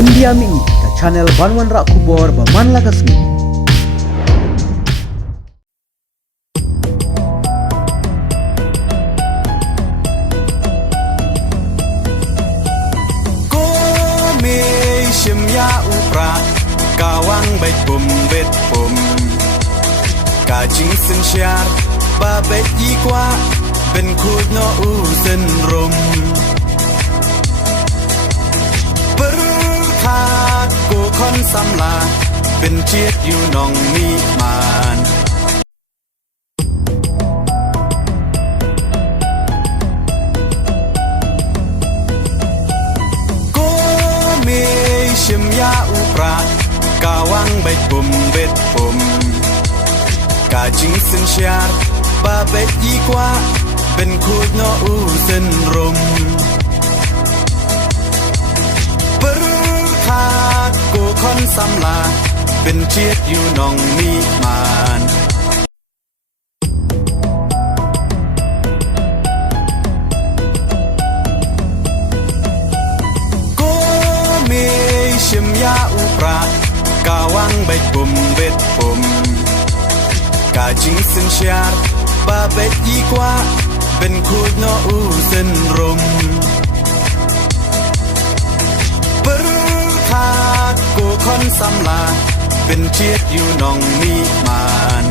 India mi ka channel Banwan Rak Kubor ba man lagasmi. Ko me shim ya upra kawang bet pum ka jing sin shiar ba bet yi kwaเป็นคูดโนอูเส้นรมปรึกคากูคอนสำลาเป็นเชียดอยู่นองมีมานกูเมชิมยาอุปรากาวังใบปุ่มกาจิงสินเชียร์บาเบ็ดยีกว่าเป็นคูดโนอูเส้นรมปรึกคากูคอนสำลาเป็นเชียดอยู่นองมีมานกูเมชิมยาอุปรากาวังใบปุ่มกาจิงสินเชียร์บาเบ็ดยีกว่าเป็นคูดโนอูเส้นรมปรึกคากูคอนสำลาเป็นเชียดอยู่นองมีมาน